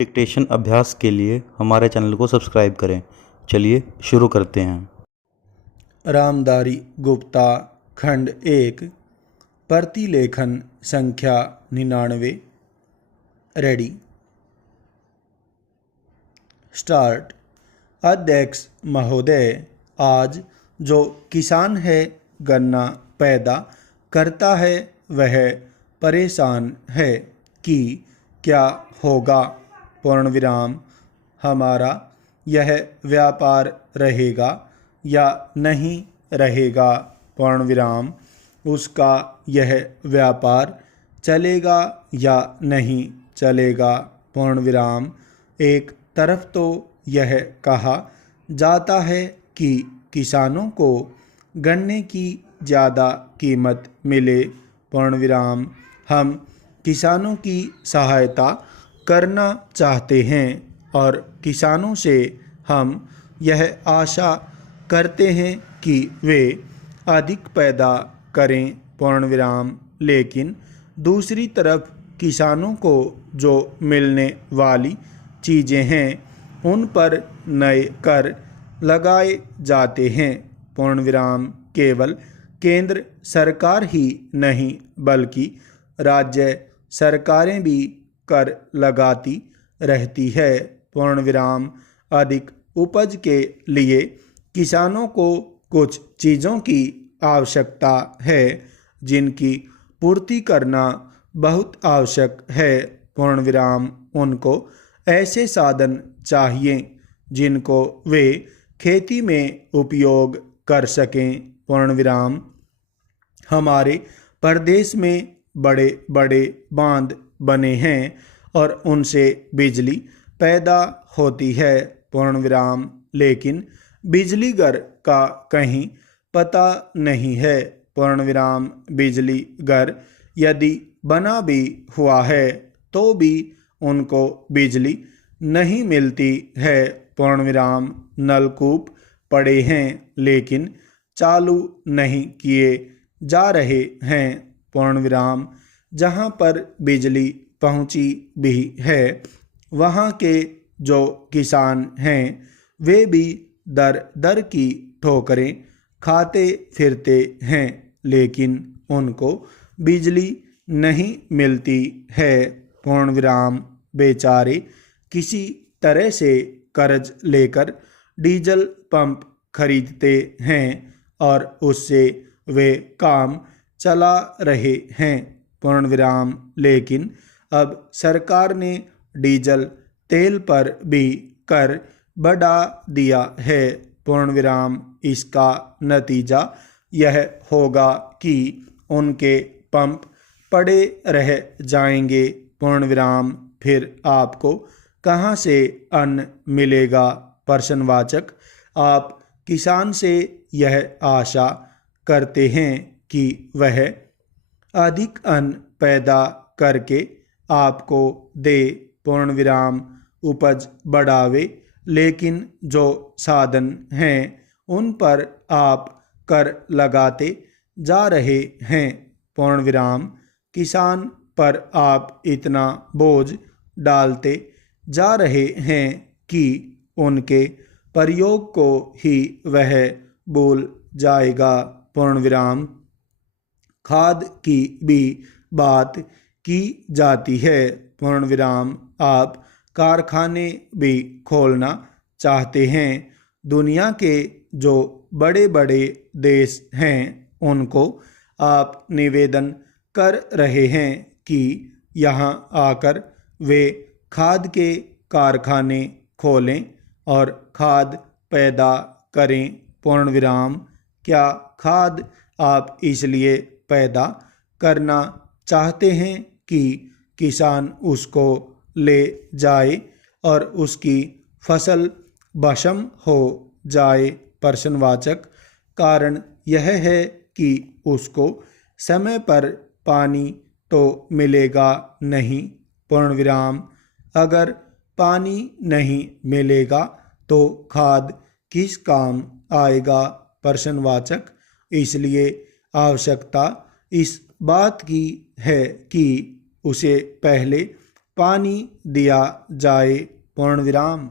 Dictation अभ्यास के लिए हमारे चैनल को सब्सक्राइब करें। चलिए शुरू करते हैं। रामधारी गुप्ता खंड 1 प्रतिलेखन संख्या 99। Ready start. अध्यक्ष महोदय, आज जो किसान है गन्ना पैदा करता है वह परेशान है कि क्या होगा पूर्ण विराम, हमारा यह व्यापार रहेगा या नहीं रहेगा पूर्ण विराम, उसका यह व्यापार चलेगा या नहीं चलेगा पूर्ण विराम। एक तरफ तो यह कहा जाता है कि किसानों को गन्ने की ज़्यादा कीमत मिले पूर्ण विराम, हम किसानों की सहायता करना चाहते हैं और किसानों से हम यह आशा करते हैं कि वे अधिक पैदा करें पूर्ण विराम। लेकिन दूसरी तरफ किसानों को जो मिलने वाली चीज़ें हैं उन पर नए कर लगाए जाते हैं पूर्ण विराम। केवल केंद्र सरकार ही नहीं बल्कि राज्य सरकारें भी कर लगाती रहती है पूर्ण विराम। अधिक उपज के लिए किसानों को कुछ चीज़ों की आवश्यकता है जिनकी पूर्ति करना बहुत आवश्यक है पूर्ण विराम। उनको ऐसे साधन चाहिए जिनको वे खेती में उपयोग कर सकें पूर्ण विराम। हमारे प्रदेश में बड़े बड़े बांध बने हैं और उनसे बिजली पैदा होती है पूर्ण विराम, लेकिन बिजली घर का कहीं पता नहीं है पूर्ण विराम। बिजली घर यदि बना भी हुआ है तो भी उनको बिजली नहीं मिलती है पूर्ण विराम। नलकूप पड़े हैं लेकिन चालू नहीं किए जा रहे हैं पूर्ण विराम। जहाँ पर बिजली पहुँची भी है वहाँ के जो किसान हैं वे भी दर दर की ठोकरें खाते फिरते हैं, लेकिन उनको बिजली नहीं मिलती है पूर्ण विराम। बेचारे किसी तरह से कर्ज लेकर डीजल पंप खरीदते हैं और उससे वे काम चला रहे हैं पूर्ण विराम। लेकिन अब सरकार ने डीजल तेल पर भी कर बढ़ा दिया है पूर्ण विराम। इसका नतीजा यह होगा कि उनके पंप पड़े रह जाएंगे पूर्ण विराम। फिर आपको कहाँ से अन्न मिलेगा प्रश्नवाचक। आप किसान से यह आशा करते हैं कि वह अधिक अन्न पैदा करके आपको दे पूर्ण विराम, उपज बढ़ावे, लेकिन जो साधन हैं उन पर आप कर लगाते जा रहे हैं पूर्ण विराम। किसान पर आप इतना बोझ डालते जा रहे हैं कि उनके प्रयोग को ही वह भूल जाएगा पूर्ण विराम। खाद की भी बात की जाती है पूर्ण विराम। आप कारखाने भी खोलना चाहते हैं। दुनिया के जो बड़े बड़े देश हैं उनको आप निवेदन कर रहे हैं कि यहाँ आकर वे खाद के कारखाने खोलें और खाद पैदा करें पूर्ण विराम। क्या खाद आप इसलिए पैदा करना चाहते हैं कि किसान उसको ले जाए और उसकी फसल भस्म हो जाए प्रश्नवाचक। कारण यह है कि उसको समय पर पानी तो मिलेगा नहीं पूर्ण विराम। अगर पानी नहीं मिलेगा तो खाद किस काम आएगा प्रश्नवाचक। इसलिए आवश्यकता इस बात की है कि उसे पहले पानी दिया जाए पूर्ण विराम।